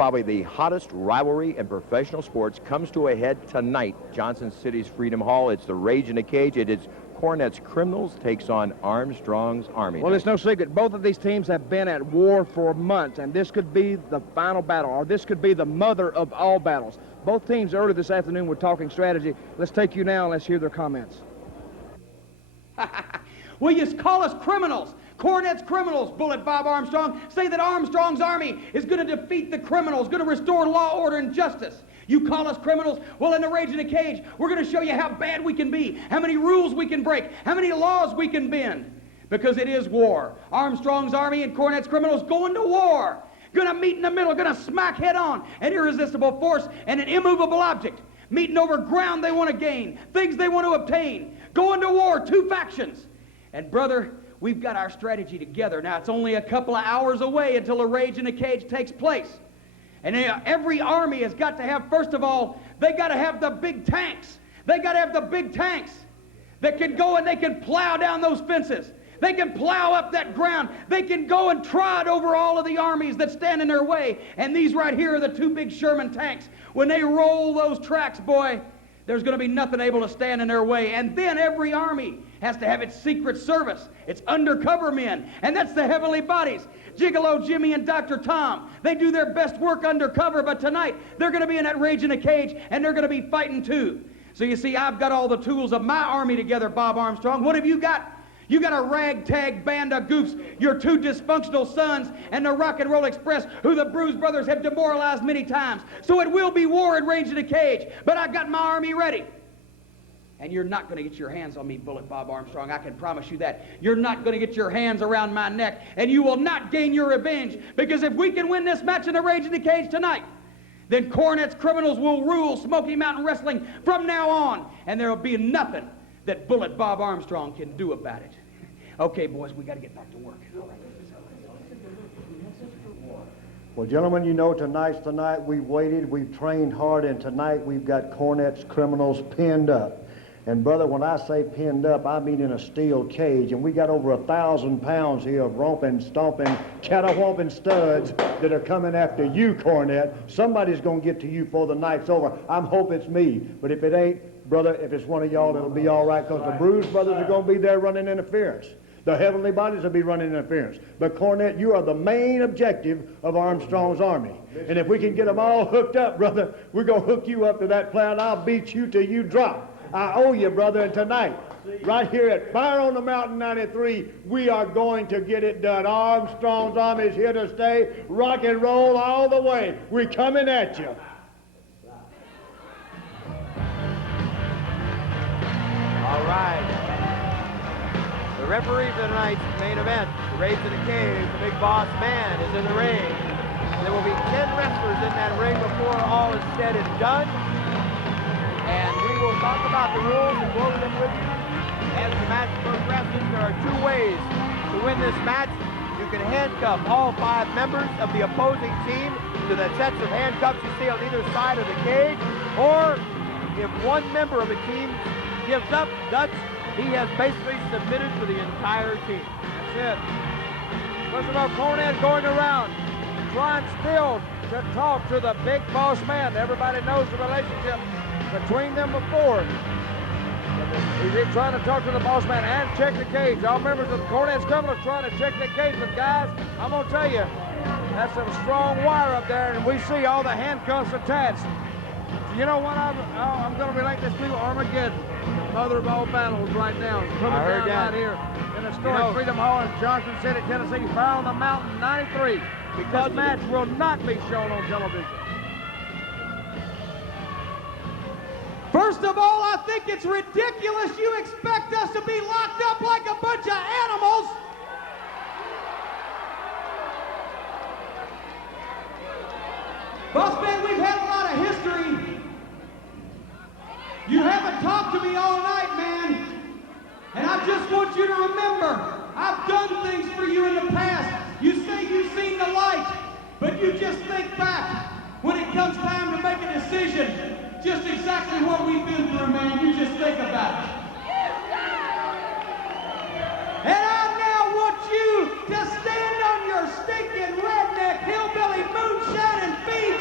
probably the hottest rivalry in professional sports comes to a head tonight. Johnson City's Freedom Hall. It's the Rage in a Cage. It is Cornette's Criminals takes on Armstrong's Army. Well, it's no secret. Both of these teams have been at war for months, and this could be the final battle, or this could be the mother of all battles. Both teams earlier this afternoon were talking strategy. Let's take you now and let's hear their comments. Will you call us criminals? Cornette's Criminals, Bullet Bob Armstrong, say that Armstrong's Army is going to defeat the criminals, going to restore law, order, and justice. You call us criminals? Well, in the Rage in a Cage, we're going to show you how bad we can be, how many rules we can break, how many laws we can bend. Because it is war. Armstrong's Army and Cornette's Criminals going to war. Going to meet in the middle, going to smack head on an irresistible force and an immovable object. Meeting over ground they want to gain, things they want to obtain. Going to war, two factions. And brother, we've got our strategy together. Now, it's only a couple of hours away until the Rage in a Cage takes place. And every army has got to have, first of all, they got to have the big tanks. They got to have the big tanks that can go and they can plow down those fences. They can plow up that ground. They can go and trot over all of the armies that stand in their way. And these right here are the two big Sherman tanks. When they roll those tracks, boy, there's going to be nothing able to stand in their way. And then every army has to have its secret service, its undercover men, and that's the heavenly bodies. Gigolo Jimmy and Dr. Tom, they do their best work undercover, but tonight they're going to be in that Rage in a Cage, and they're going to be fighting too. So you see, I've got all the tools of my army together, Bob Armstrong. What have you got? You got a ragtag band of goofs, your two dysfunctional sons, and the Rock and Roll Express, who the Bruise Brothers have demoralized many times. So it will be war and Rage in a Cage, but I got my army ready. And you're not going to get your hands on me, Bullet Bob Armstrong. I can promise you that. You're not going to get your hands around my neck, and you will not gain your revenge, because if we can win this match in the Rage in the Cage tonight, then Cornette's Criminals will rule Smoky Mountain Wrestling from now on, and there will be nothing that Bullet Bob Armstrong can do about it. Okay, boys, we got to get back to work. All right. Well, gentlemen, you know tonight's the night. We've waited, we've trained hard, and tonight we've got Cornette's Criminals pinned up. And brother, when I say pinned up, I mean in a steel cage. And we got over 1,000 pounds here of romping, stomping, catawhomping studs that are coming after you, Cornette. Somebody's going to get to you before the night's over. I'm hoping it's me. But if it ain't, brother, if it's one of y'all, it'll be all right, because the Bruise Brothers are going to be there running interference. The heavenly bodies will be running interference. But Cornette, you are the main objective of Armstrong's Army. And if we can get them all hooked up, brother, we're going to hook you up to that player, and I'll beat you till you drop. I owe you, brother, and tonight, right here at Fire on the Mountain 93, we are going to get it done. Armstrong's Army is here to stay. Rock and roll all the way. We're coming at you. All right. The referee for tonight's main event, the Rage in the Cage, the Big Boss Man, is in the ring. There will be 10 wrestlers in that ring before all is said and done. And we will talk about the rules and go over them with you as the match progresses. There are two ways to win this match. You can handcuff all 5 members of the opposing team to the sets of handcuffs you see on either side of the cage. Or if one member of a team gives up guts, he has basically submitted for the entire team. That's it. Listen up, Cornette going around, trying still to talk to the Big Boss Man. Everybody knows the relationship between them before. He's trying to talk to the boss man and check the cage. All members of the Cornette's Criminals trying to check the cage. But guys, I'm going to tell you, that's some strong wire up there, and we see all the handcuffs attached. You know what? I'm going to relate this to Armageddon, the mother of all battles right now. Coming down right here in the historic Freedom Hall in Johnson City, Tennessee. Fire on the Mountain 93. Because this match will not be shown on television. First of all, I think it's ridiculous you expect us to be locked up like a bunch of animals. Boss man, we've had a lot of history. You haven't talked to me all night, man. And I just want you to remember, I've done things for you in the past. You say you've seen the light, but you just think back when it comes time to make a decision. Just exactly what we've been through, man. You just think about it. And I now want you to stand on your stinking redneck hillbilly moonshining feet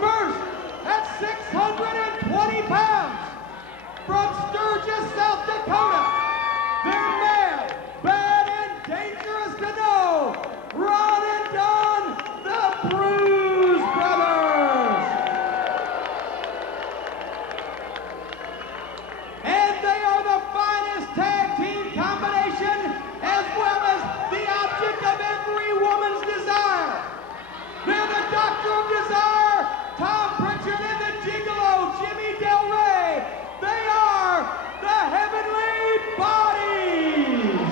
First, at 620 pounds, from Sturgis, South Dakota, they're mad, bad, and dangerous to know, Ron and Don, the Bruise Brothers. And they are the finest tag team combination, as well as the object of every woman's desire. They're the Doctor of Desire, Tom Pritchard, and the Gigolo, Jimmy Del Rey. They are the Heavenly Bodies.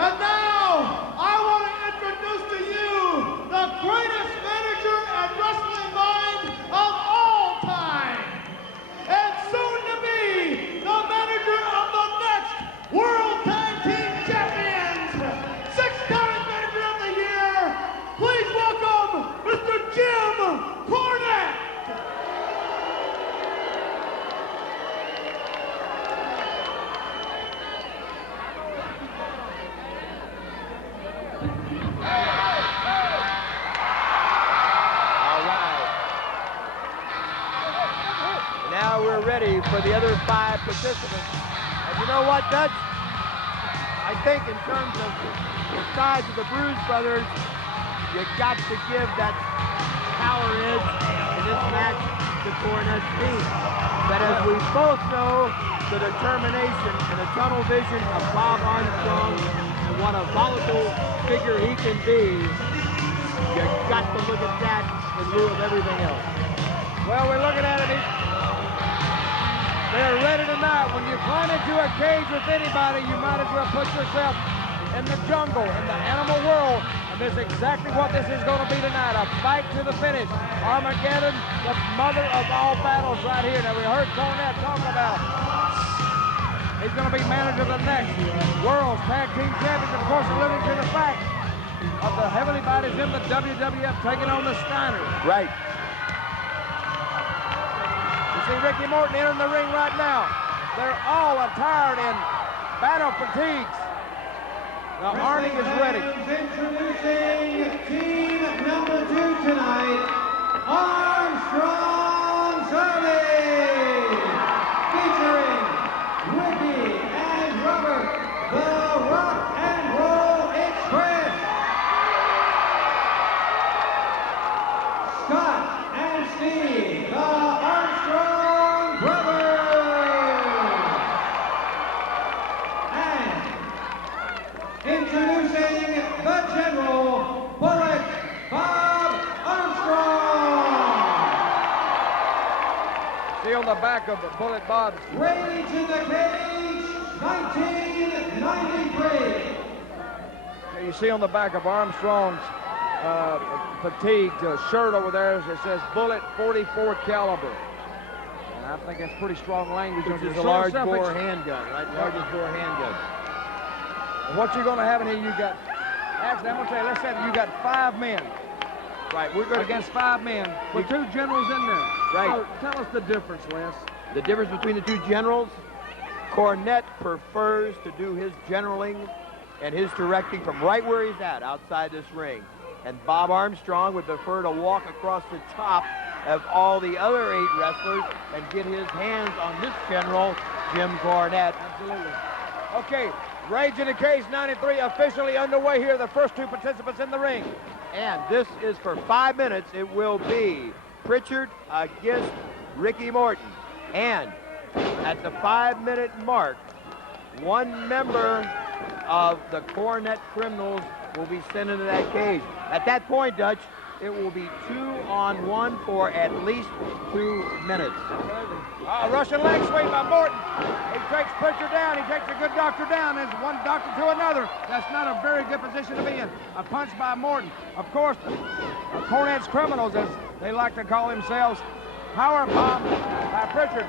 And now, I want to introduce to you the greatest manager and wrestling mind of all time, and soon to be the manager of the next World Tag Team Champions, 6-time Manager of the Year. Please welcome Mr. Jim Cornette. All right. Now we're ready for the other 5 participants. And you know what, Dutch? I think in terms of the size of the Bruise Brothers, you got to give that power edge in this match to Cornette's team. But as we both know, the determination and the tunnel vision of Bob Armstrong and what a volatile figure he can be, you got to look at that in lieu of everything else. Well, we're looking at it. They're ready tonight. When you climb into a cage with anybody, you might as well put yourself in the jungle, in the animal world. And this is exactly what this is going to be tonight, a fight to the finish. Armageddon, the mother of all battles right here. Now, we heard Cornette talk about he's going to be manager of the next World's Tag Team Champions. Of course, alluding to the fact of the Heavenly Bodies in the WWF taking on the Steiners. Right. You see Ricky Morton entering the ring right now. They're all attired in battle fatigues. The Army is ready. Introducing team number 2 tonight, Armstrong's Army, featuring Ricky and Robert, the Rock and Roll Express, Scott and Steve, the Armstrong Brothers, and introducing the General, Bullet Bob Armstrong. See on the back of the Bullet Bob. Rage in the Cage, 1993. You see on the back of Armstrong's fatigued shirt over there, it says Bullet 44 caliber. And I think that's pretty strong language. Which is a Show large yourself bore handgun, right? Largest bore handgun. And what you're going to have in here, you got, actually, I'm going to tell you, let's say that you got 5 men. Right, we're going Against 5 men with 2 generals in there. Right. So tell us the difference, Les. The difference between the 2 generals, Cornette prefers to do his generaling and his directing from right where he's at, outside this ring. And Bob Armstrong would prefer to walk across the top of all the other 8 wrestlers and get his hands on this general, Jim Cornette. Absolutely. Okay, Rage in the Cage 93 officially underway here. The first 2 participants in the ring. And this is for 5 minutes. It will be Pritchard against Ricky Morton. And at the 5-minute mark, 1 member of the Cornette Criminals will be sent into that cage. At that point, Dutch, it will be 2-on-1 for at least 2 minutes. Russian leg sweep by Morton. He takes Pritchard down. He takes a good doctor down. There's one doctor to another. That's not a very good position to be in. A punch by Morton. Of course, Cornette's Criminals, as they like to call themselves, power bomb by Pritchard.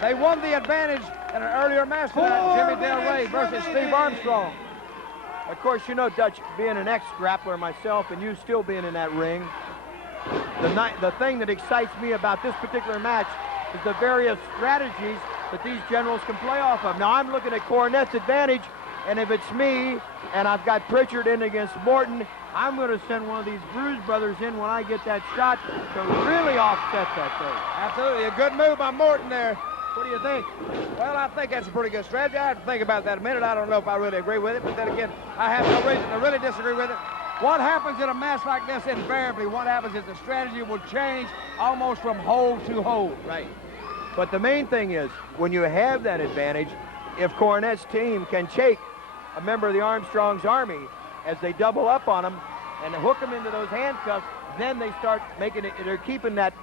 They won the advantage in an earlier match tonight, Jimmy Del Rey versus Steve Armstrong. Of course, you know, Dutch, being an ex-grappler myself and you still being in that ring, the thing that excites me about this particular match is the various strategies that these generals can play off of. Now, I'm looking at Cornette's advantage, and if it's me, and I've got Pritchard in against Morton, I'm going to send one of these Bruise Brothers in when I get that shot to really offset that thing. Absolutely, a good move by Morton there. What do you think? Well, I think that's a pretty good strategy. I have to think about that a minute. I don't know if I really agree with it, but then again, I have no reason to really disagree with it. What happens in a match like this, invariably, what happens is the strategy will change almost from hold to hold. Right. But the main thing is, when you have that advantage, if Cornette's team can shake a member of the Armstrong's Army as they double up on him and hook him into those handcuffs, then they start making it, they're keeping that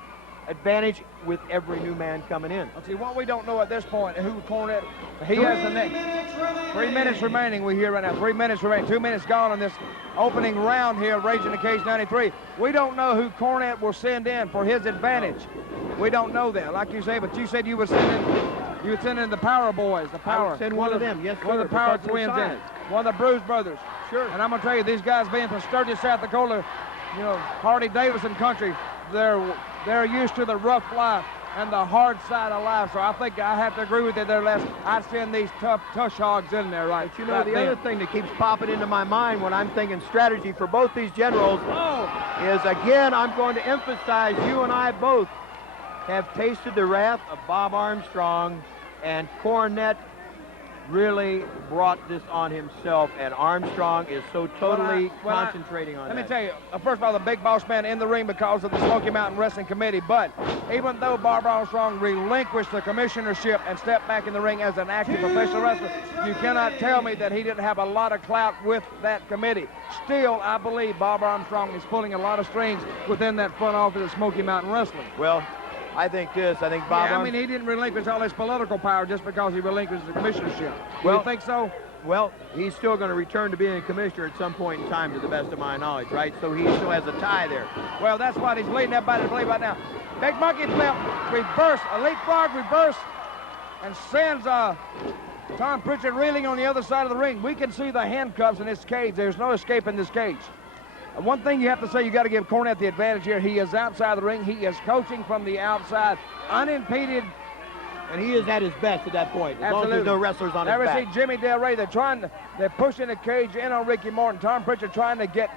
advantage with every new man coming in. See, what we don't know at this point, who Cornette, he has the next. 3 minutes remaining, we hear right now. 3 minutes remaining. 2 minutes gone on this opening round here of Raging the Cage 93. We don't know who Cornette will send in for his advantage. We don't know that, like you say, but you said you would send in the Power Boys, the Power. I would send one of them, yes, one sir, of the Power because of the Twins in size. it. One of the Bruise Brothers. Sure. And I'm going to tell you, these guys being from Sturgis, South Dakota, you know, Harley-Davidson country, they're used to the rough life and the hard side of life. So I think I have to agree with you there, Les. I'd send these tough tush hogs in there, right? But you know, the other thing that keeps popping into my mind when I'm thinking strategy for both these generals is, again, I'm going to emphasize you and I both have tasted the wrath of Bob Armstrong, and Cornette really brought this on himself, and Armstrong is so totally concentrating on that. Let me tell you, first of all, the big boss man in the ring because of the Smoky Mountain Wrestling Committee, but even though Bob Armstrong relinquished the commissionership and stepped back in the ring as an active professional wrestler, you cannot tell me that he didn't have a lot of clout with that committee. Still, I believe Bob Armstrong is pulling a lot of strings within that front office of Smoky Mountain Wrestling. Well, I think Bob I mean, he didn't relinquish all his political power just because he relinquished the commissionership. Well, you think so? Well, he's still going to return to being a commissioner at some point in time, to the best of my knowledge, right? So he still has a tie there. Well, that's what he's leading everybody to believe right now. Big monkey flip, reverse, a leapfrog reverse, and sends Tom Pritchard reeling on the other side of the ring. We can see the handcuffs in this cage. There's no escape in this cage. One thing you have to say, you got to give Cornette the advantage here. He is outside the ring. He is coaching from the outside, unimpeded. And he is at his best at that point, as long as there's no wrestlers on his back. Ever see Jimmy Del Rey? They're pushing the cage in on Ricky Morton. Tom Pritchard trying to get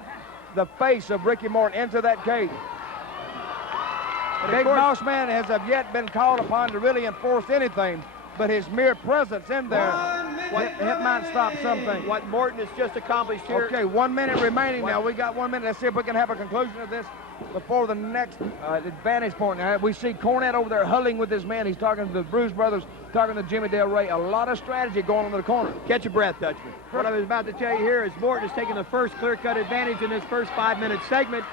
the face of Ricky Morton into that cage. Big Boss Man has of yet been called upon to really enforce anything, but his mere presence in there, it might stop something. What Morton has just accomplished here. Okay, 1 minute remaining now. We got 1 minute. Let's see if we can have a conclusion of this before the next advantage point. Now, we see Cornette over there huddling with his man. He's talking to the Bruise Brothers, talking to Jimmy Del Rey. A lot of strategy going on in the corner. Catch your breath, Dutchman. What I was about to tell you here is Morton is taking the first clear-cut advantage in this first 5-minute segment.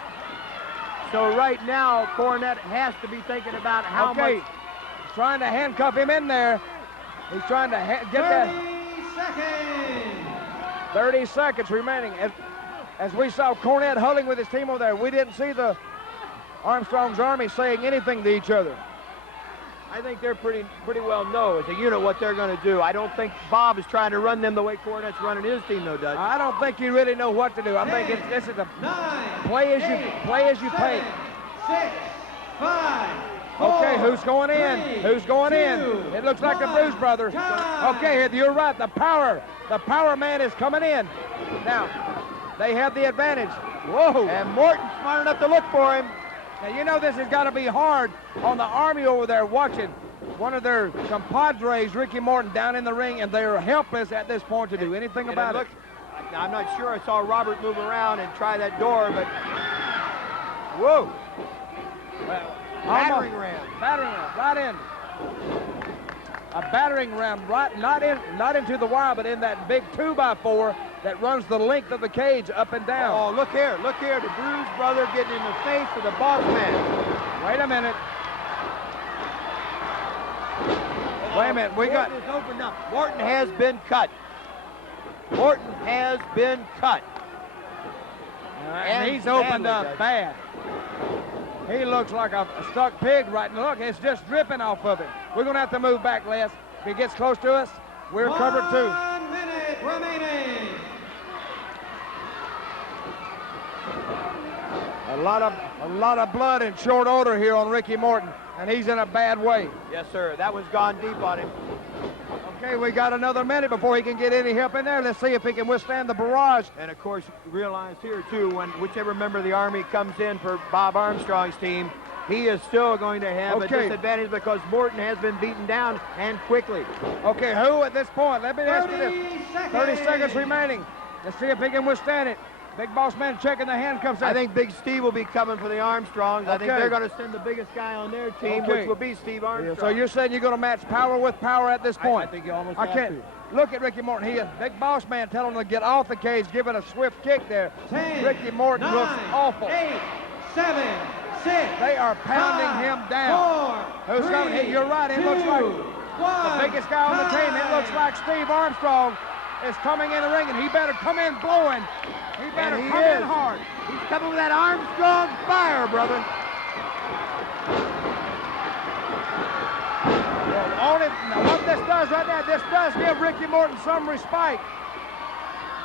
So right now, Cornette has to be thinking about how much. He's trying to handcuff him in there. He's trying to get that. 30 seconds remaining. As we saw Cornette huddling with his team over there, we didn't see the Armstrong's Army saying anything to each other. I think they're pretty well know as a unit what they're going to do. I don't think Bob is trying to run them the way Cornette's running his team, though, Dutch. I don't think you really know what to do. I think this is a play as you pay. 6, 5, 4, okay, who's going in? 3, Who's going 2, in? It looks like the Bruise Brothers. Okay, you're right. The power man is coming in. Now, they have the advantage. Whoa! And Morton's smart enough to look for him. Now, you know this has got to be hard on the Army over there watching one of their compadres, Ricky Morton, down in the ring, and they are helpless at this point to do anything about it. I'm not sure. I saw Robert move around and try that door, but whoa! Well, battering ram. Battering ram, right in. A battering ram, right, not into the wire, but in that big 2x4 that runs the length of the cage up and down. Oh, look here, the Bruise brother getting in the face of the boss man. Wait a minute. Wait a minute, Morton is opened up. Morton has been cut. Morton has been cut. And he's opened up bad. He looks like a stuck pig right now. Look, it's just dripping off of him. We're going to have to move back, Les. If he gets close to us, we're covered too. 1 minute remaining. A lot of blood in short order here on Ricky Morton, and he's in a bad way. Yes, sir. That one's gone deep on him. Okay, we got another minute before he can get any help in there. Let's see if he can withstand the barrage. And of course, realize here too, when whichever member of the Army comes in for Bob Armstrong's team, he is still going to have a disadvantage because Morton has been beaten down and quickly. Okay, who at this point? Let me ask you this. 30 seconds remaining. Let's see if he can withstand it. Big Boss Man checking the handcuffs. I think Big Steve will be coming for the Armstrongs. I think Okay. they're going to send the biggest guy on their team, Okay. which will be Steve Armstrong. So you're saying you're going to match power with power at this point? I think you almost I have can't. Look at Ricky Morton. He is Big Boss Man telling him to get off the cage, giving a swift kick there. 10, Ricky Morton 9, looks awful. 8, 7, 6. They are pounding 5, him down. 4, Who's coming? 3, You're right. It 2, looks like 1. the biggest guy on the team. It looks like Steve Armstrong is coming in the ring, and he better come in blowing. He better And he come is. in hard. He's coming with that Armstrong fire, brother. Now what this does right now, this does give Ricky Morton some respite.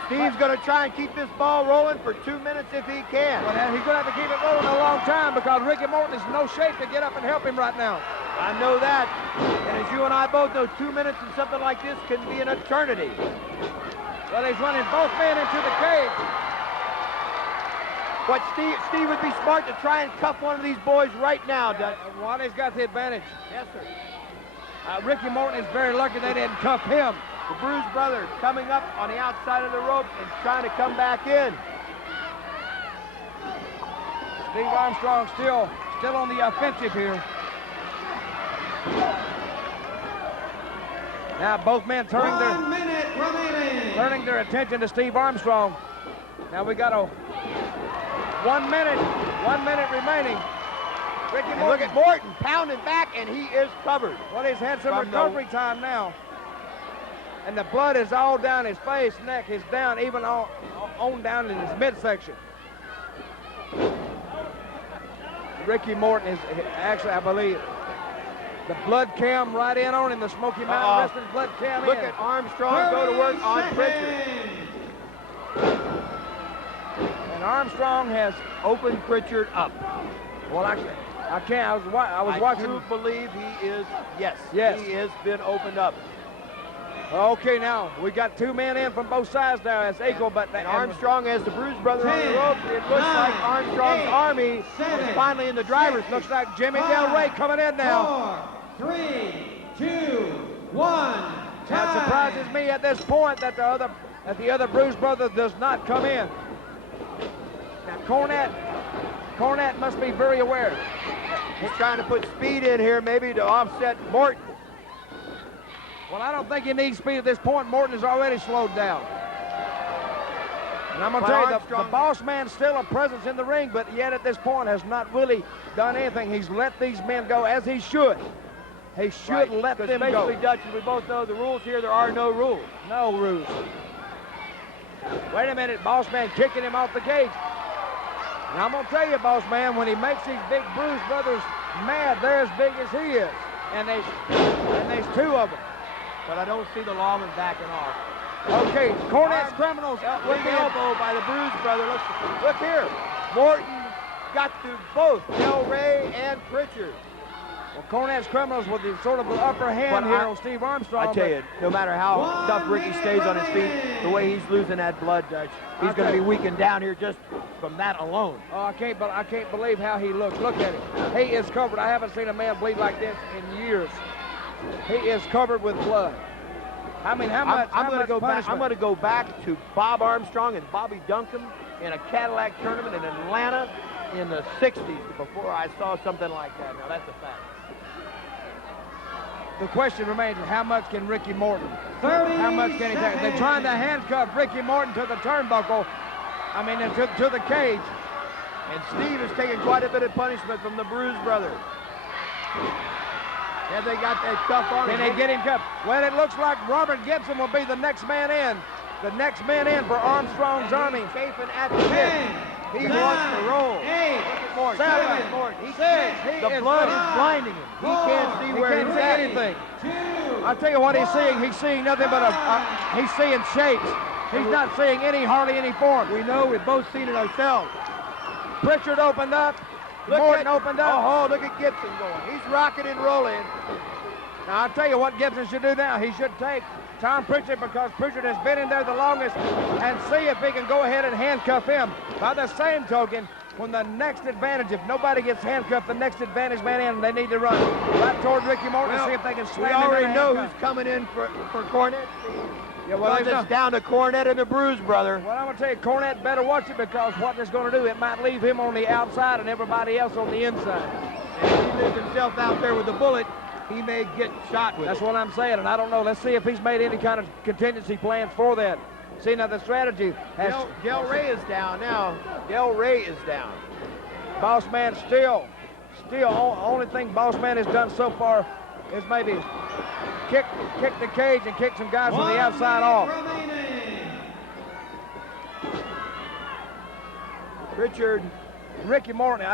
Steve's going to try and keep this ball rolling for 2 minutes if he can. But he's going to have to keep it rolling a long time because Ricky Morton is in no shape to get up and help him right now. I know that. And as you and I both know, 2 minutes in something like this can be an eternity. Well, he's running both men into the cage. What Steve would be smart to try and cuff one of these boys right now, Dutch. Waddy's got the advantage. Yes, sir. Ricky Morton is very lucky they didn't cuff him. The Bruise Brothers coming up on the outside of the rope and trying to come back in. Steve Armstrong still on the offensive here. Now both men turning 1 minute remaining. their attention to Steve Armstrong. Now we got a 1 minute remaining. Ricky And Morton, look at Morton pounding back, and he is covered. well, he's had some From the- recovery time now. And the blood is all down his face, neck is down, even on down in his midsection. Ricky Morton is actually, I believe, the blood cam right in on him, the Smoky Mountain Wrestling blood cam Look in. at Armstrong go to work on Pritchard. And Armstrong has, Opened Pritchard up. well, I can't, I was watching. I do believe he is, yes, Yes. he has been opened up. Okay, now, we got 2 men in from both sides now. It's equal, but... And Armstrong has the Bruise Brothers on the 10, rope. It looks 9, like Armstrong's 8, Army 7, is finally in the driver's seat. Looks like Jimmy Del Rey coming in now. 4, 3, 2, 1. That surprises me at this point that the other Bruise Brothers does not come in. Now Cornette must be very aware. He's trying to put speed in here maybe to offset Morton. Well, I don't think he needs speed at this point. Morton is already slowed down. And I'm going to But tell you, the Armstrong- boss man's still a presence in the ring, but yet at this point has not really done anything. He's let these men go as he should. He should let them go. Basically, Dutch, we both know the rules here, there are no rules. No rules. Wait a minute, boss man kicking him off the cage. And I'm going to tell you, boss man, when he makes these big Bruise Brothers mad, they're as big as he is. And there's 2 of them. But I don't see the lawman backing off. Okay, Cornette's criminals. With the elbow by the Bruise Brother. Look here. Morton got to both Del Rey and Pritchard. Well, Cornette's criminals with the sort of the upper hand But here I- on Steve Armstrong. I tell you, no matter how tough Ricky stays on his feet, the way he's losing that blood, Dutch, he's going to be weakened down here just from that alone. Oh, I can't believe how he looks. Look at him. He is covered. I haven't seen a man bleed like this in years. He is covered with blood. I mean, how much? I'm going to go back. punishment? I'm going to go back to Bob Armstrong and Bobby Duncan in a Cadillac tournament in Atlanta in the 60s before I saw something like that. Now that's a fact. The question remains: how much can Ricky Morton? 30 How much can he take? They're trying to handcuff Ricky Morton to the turnbuckle. I mean, to the cage. And Steve is taking quite a bit of punishment from the Bruise Brothers. Have they got that cuff on him? Can they get him cuffed? Well, it looks like Robert Gibson will be the next man in. The next man in for Armstrong's Army. Chafing at the bit. 10, He 9, wants to roll. 8, Look at Morton. 7, Look at Morton. He 6. can't. The blood is blinding him. He can't see He where can't he's see at. anything. 2. I'll tell you what he's seeing. He's seeing nothing but he's seeing shapes. He's not seeing hardly any form. We know, we've both seen it ourselves. Pritchard opened up. Look Morton at, opened up. Oh, look at Gibson going. He's rocking and rolling. Now, I'll tell you what Gibson should do now. He should take Tom Pritchard, because Pritchard has been in there the longest, and see if he can go ahead and handcuff him. By the same token, when the next advantage, if nobody gets handcuffed, the next advantage man in, they need to run right toward Ricky Morton to see if they can slam him. We already know handcuff. who's coming in for Cornette. Yeah, well, it's down to Cornette and the Bruise Brother. Well, I'm going to tell you, Cornette better watch it, because what it's going to do, it might leave him on the outside and everybody else on the inside. And if he leaves himself out there with the bullet, he may get shot with That's it. what I'm saying, and I don't know. Let's see if he's made any kind of contingency plans for that. See, now the strategy has... Del Rey is down now. Del Rey is down. Boss Man still, only thing Boss Man has done so far is maybe kick the cage and kick some guys from the outside off. Ricky Morton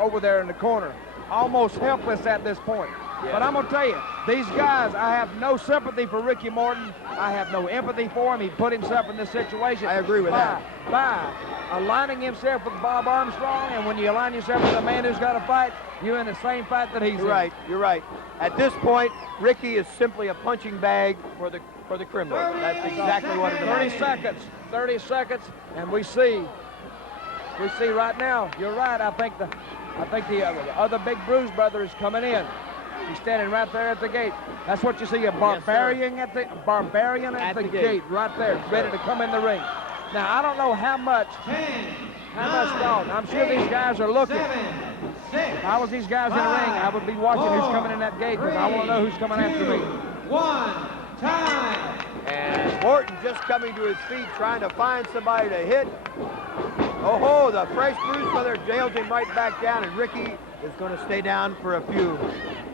over there in the corner, almost helpless at this point. Yeah. But I'm going to tell you, these guys, I have no sympathy for Ricky Morton. I have no empathy for him. He put himself in this situation. I agree with that. By aligning himself with Bob Armstrong, and when you align yourself with a man who's got to fight, you're in the same fight that he's in. You're right. At this point, Ricky is simply a punching bag for the criminal. That's exactly what it is. 30 seconds, and we see right now, you're right, I think the other big Bruise Brother is coming in. He's standing right there at the gate. That's what you see, a barbarian at the gate right there, ready to come in the ring. Now, I don't know how much thought. I'm sure these guys are looking. If I was these guys in the ring, I would be watching who's coming in that gate, because I want to know who's coming after me. Time. And Morton just coming to his feet, trying to find somebody to hit. Oh, the fresh Bruise Brother jails him right back down, and Ricky is going to stay down for a few.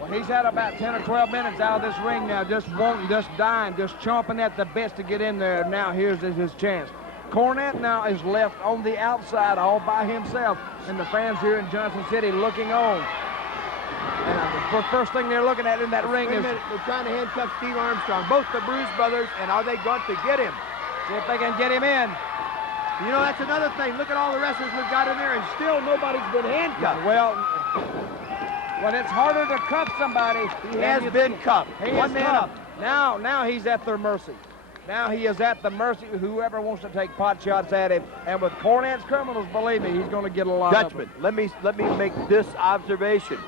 Well, he's had about 10 or 12 minutes out of this ring now, just wanting, just dying, just chomping at the bits to get in there. Now here's his chance. Cornette now is left on the outside all by himself, and the fans here in Johnson City looking on. And the first thing they're looking at in that ring is... They're trying to handcuff Steve Armstrong, both the Bruise Brothers, and are they going to get him? See if they can get him in. You know, that's another thing. Look at all the wrestlers we've got in there, and still nobody's been handcuffed. Well, when it's harder to cuff somebody... He has been cuffed. One man up. Now he's at their mercy. Now he is at the mercy of whoever wants to take pot shots at him. And with Cornette's criminals, believe me, he's going to get a lot of them. Let me make this observation.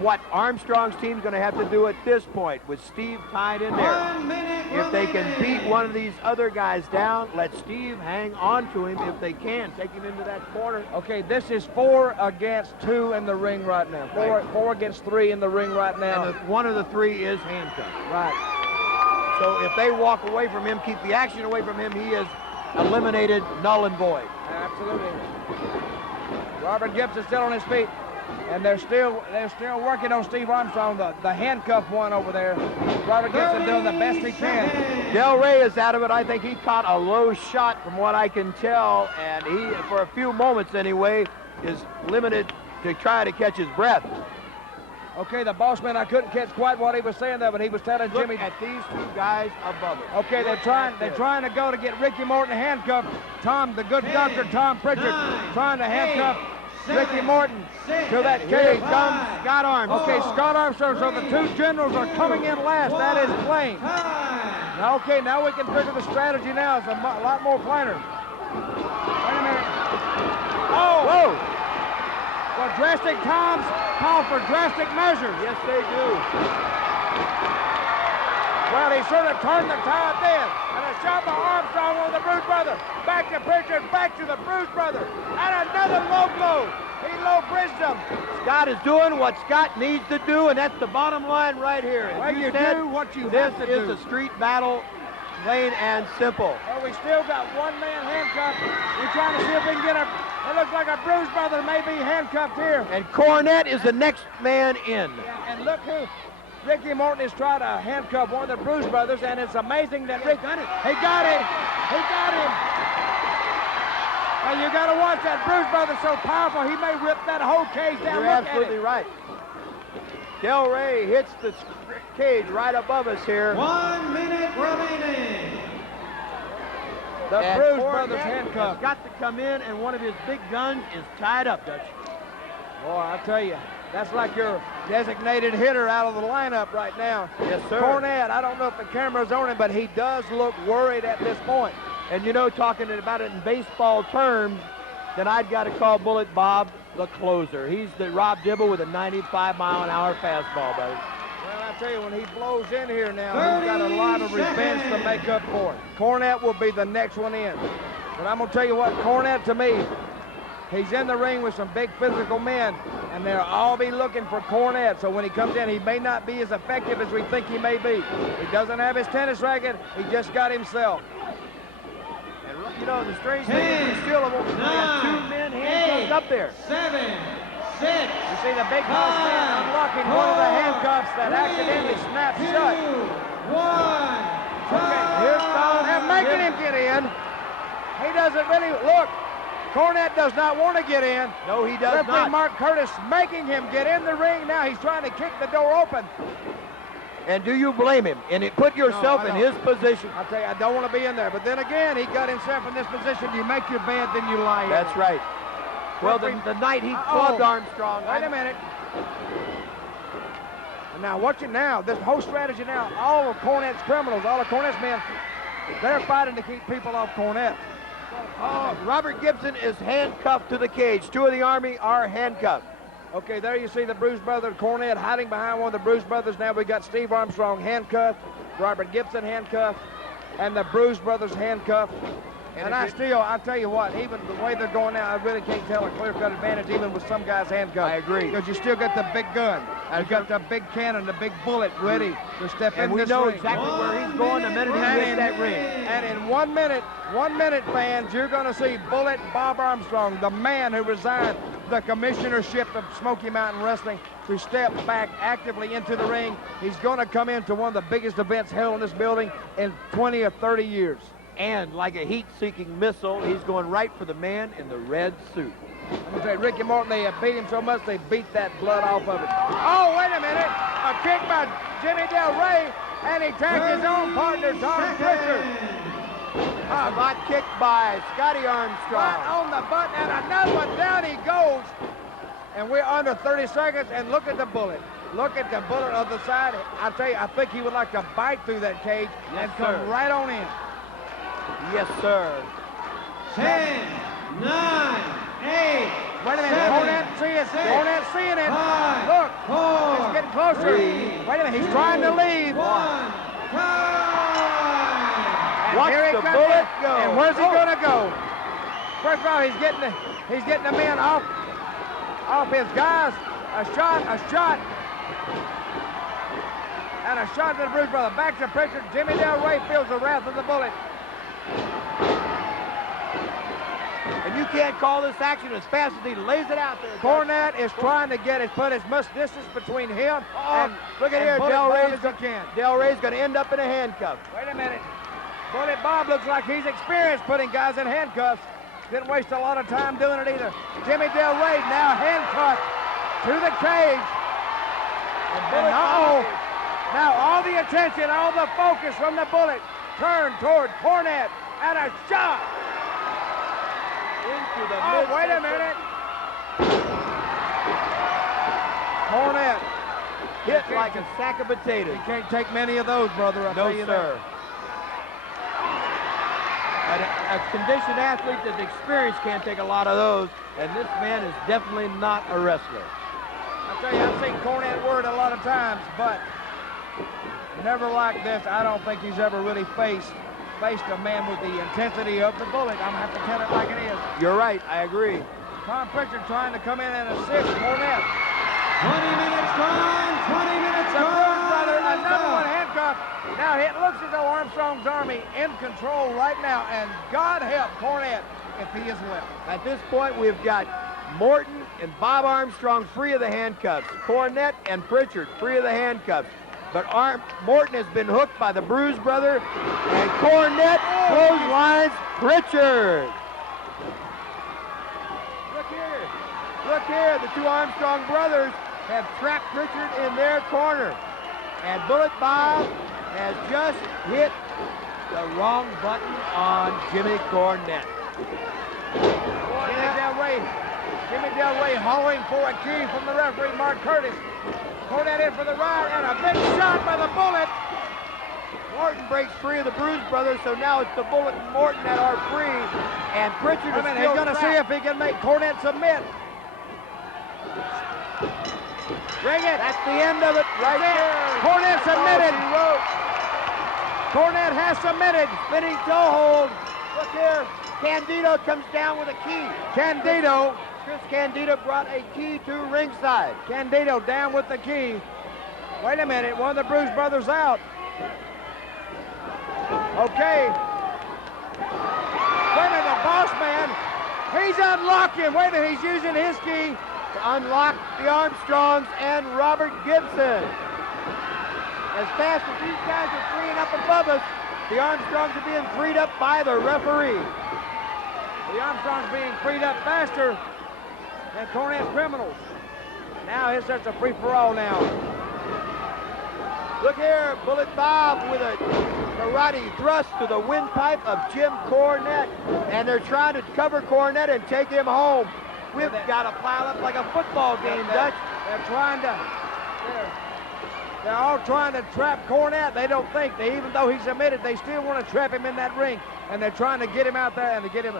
What Armstrong's team's going to have to do at this point with Steve tied in there, if they can beat one of these other guys down, let Steve hang on to him if they can. Take him into that corner. Okay, this is 4 against 2 in the ring right now. Four against 3 in the ring right now. And one of the 3 is handcuffed. Right. So if they walk away from him, keep the action away from him, he is eliminated, null and void. Absolutely. Robert Gibson's still on his feet. And they're still working on Steve Armstrong, the handcuff one over there. Robert Gibson doing the best he can. Del Rey is out of it. I think he caught a low shot from what I can tell, and he, for a few moments anyway, is limited to try to catch his breath. Okay, the boss man, I couldn't catch quite what he was saying there, but he was telling Jimmy. Look at these 2 guys above him. Okay, they're trying to go to get Ricky Morton handcuffed. The good doctor, Tom Pritchard, trying to handcuff Ricky Morton to that cage. Comes Scott Armstrong. Okay, Scott Armstrong. So the 2 generals are coming in last. That is plain. Now, okay, now we can figure the strategy now. It's a lot more plainer. Wait a minute. Oh! Whoa! Well, drastic times call for drastic measures. Yes, they do. Well, he sort of turned the tide then. And a shot by Armstrong on the Bruise Brother. Back to Pritchard, back to the Bruise Brother. And another low blow. He low bridged him. Scott is doing what Scott needs to do, and that's the bottom line right here. Well, you do what you have to do. This is a street battle, plain and simple. Well, we still got one man handcuffed. We're trying to see if we can get a... It looks like a Bruise Brother may be handcuffed here. And Cornette is the next man in. Yeah, and look who... Ricky Morton is trying to handcuff one of the Bruise Brothers, and it's amazing that Rick got it. He got him. He got him. Now you got to watch that. Bruise Brother's so powerful, he may rip that whole cage down. You're absolutely right. Del Rey hits the cage right above us here. 1 minute remaining. The Bruise Brothers handcuffed. Got to come in, and one of his big guns is tied up, Dutch. Boy, I tell you, that's like your designated hitter out of the lineup right now. Yes, sir. Cornette, I don't know if the camera's on him, but he does look worried at this point. And you know, talking about it in baseball terms, then I'd got to call Bullet Bob the closer. He's the Rob Dibble with a 95-mile-an-hour fastball, buddy. Well, I tell you, when he blows in here now, he's got a lot of revenge to make up for it. Cornette will be the next one in. But I'm going to tell you what, Cornette, to me, he's in the ring with some big physical men, and they'll all be looking for Cornette. So when he comes in, he may not be as effective as we think he may be. He doesn't have his tennis racket. He just got himself. And you know, the strange thing is we still have two men handcuffed up there. 7, 6. You see the big boss man unlocking one of the handcuffs that accidentally snapped shut. 1. Okay, here's Tom. They're making him get in. He doesn't really, look, Cornette does not want to get in. No, he does Referee not. Mark Curtis making him get in the ring. Now he's trying to kick the door open. And do you blame him? And put yourself in his position. I'll tell you, I don't want to be in there. But then again, he got himself in this position. You make your bed, then you lie in. That's right. Well, the night he clubbed Armstrong. Wait a minute. And now watch it now. This whole strategy now, all of Cornette's criminals, all of Cornette's men, they're fighting to keep people off Cornette. Robert Gibson is handcuffed to the cage. Two of the Army are handcuffed. Okay, there you see the Bruise Brothers, Cornette hiding behind one of the Bruise Brothers. Now we got Steve Armstrong handcuffed, Robert Gibson handcuffed, and the Bruise Brothers handcuffed. And I'll tell you what, even the way they're going now, I really can't tell a clear-cut advantage even with some guys handcuffed. I agree. Because you still got the big gun. You got the big cannon, the big bullet ready to step in this ring. And we know exactly where he's going the minute he hits that ring. And in 1 minute, fans, you're going to see Bullet Bob Armstrong, the man who resigned the commissionership of Smoky Mountain Wrestling, to step back actively into the ring. He's going to come into one of the biggest events held in this building in 20 or 30 years. And like a heat-seeking missile, he's going right for the man in the red suit. I'm going to say, Ricky Morton, they beat him so much they beat that blood off of it. Oh, wait a minute. A kick by Jimmy Del Rey, and he tagged his own partner, Tom Pritchard. A hot kick by Scotty Armstrong. Right on the button, and another one, down he goes. And we're under 30 seconds, and look at the bullet. Look at the bullet on the side. I tell you, I think he would like to bite through that cage and come right on in. Yes, sir. 10, 9, 8. Wait a minute, Cornette seeing it. Cornette seeing it. Look, it's getting closer. Wait a minute, he's trying to leave. 1. Watch the bullet go. And where's he going to go? First of all, he's getting the men off his guys. A shot. And a shot to the Bruise Brother. Back to Pritchard. Jimmy Del Rey feels the wrath of the bullet. And you can't call this action as fast as he lays it out there. Cornette is trying to put as much distance between him and look at here, Del Rey's going to end up in a handcuff. Wait a minute. Bullet Bob looks like he's experienced putting guys in handcuffs. Didn't waste a lot of time doing it either. Jimmy Del Rey now handcuffed to the cage. And now all the attention, all the focus from the bullet turned toward Cornette, and a shot. Into the wait a minute. Cornette hit like a sack of potatoes. You can't take many of those, brother. I'll tell you sir. That. A conditioned athlete that's experienced can't take a lot of those, and this man is definitely not a wrestler. I'll tell you, I've seen Cornette word a lot of times, but never like this. I don't think he's ever really faced a man with the intensity of the bullet. I'm going to have to tell it like it is. You're right. I agree. Tom Pritchard trying to come in and assist Cornette. 20 minutes gone. 20 minutes The gone. Bruise Brother, another one handcuffed. Now it looks as though Armstrong's Army in control right now, and God help Cornette if he is left. At this point, we've got Morton and Bob Armstrong free of the handcuffs. Cornette and Pritchard free of the handcuffs. But Morton has been hooked by the Bruise Brother, and Cornette clotheslines Pritchard. Look here, the two Armstrong brothers have trapped Pritchard in their corner. And Bullet Bob has just hit the wrong button on Jimmy Cornette. Jimmy Del Rey Jimmy Del Rey hollering for a cue from the referee, Mark Curtis. Cornette in for the ride, and a big shot by the Bullet. Morton breaks free of the Bruise Brothers, so now it's the Bullet and Morton that are free, and Pritchard is He's still going to see if he can make Cornette submit. Ring it. That's the end of it right there. Cornette submitted. He wrote. Cornette has submitted. Spinning toe hold. Look here. Candido comes down with a key. Candido. Chris Candido brought a key to ringside. Candido down with the key. Wait a minute. One of the Bruise Brothers out. Okay. Wait a minute. The boss man. He's unlocking. Wait a minute. He's using his key To unlock the Armstrongs and Robert Gibson. As fast as these guys are freeing up above us, the Armstrongs are being freed up by the referee. The Armstrong's being freed up faster than Cornette's Criminals. Now it's just a free-for-all now. Look here, Bullet Bob with a karate thrust to the windpipe of Jim Cornette. And they're trying to cover Cornette and take him home. We've got to pile up like a football game, Dutch. They're trying to... They're all trying to trap Cornette. They don't think, even though he's submitted, they still want to trap him in that ring. And they're trying to get him out there and to get him.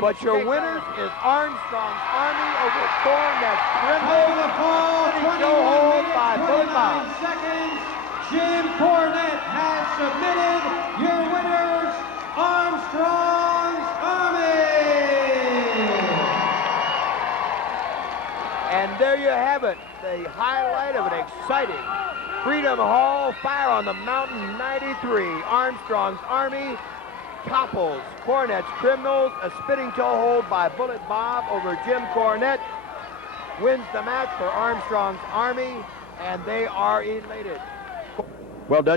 But your winners is Armstrong's Army over Cornette's Over the fall, Spinning 21 toe hold minutes, by Bullet Bob. 29 seconds. Jim Cornette has submitted. Your winners, Armstrong's Army. And there you have it, the highlight of an exciting Freedom Hall Fire on the Mountain 93. Armstrong's Army topples Cornette's Criminals. A spinning toe hold by Bullet Bob over Jim Cornette wins the match for Armstrong's Army, and they are elated. Well, Dutch.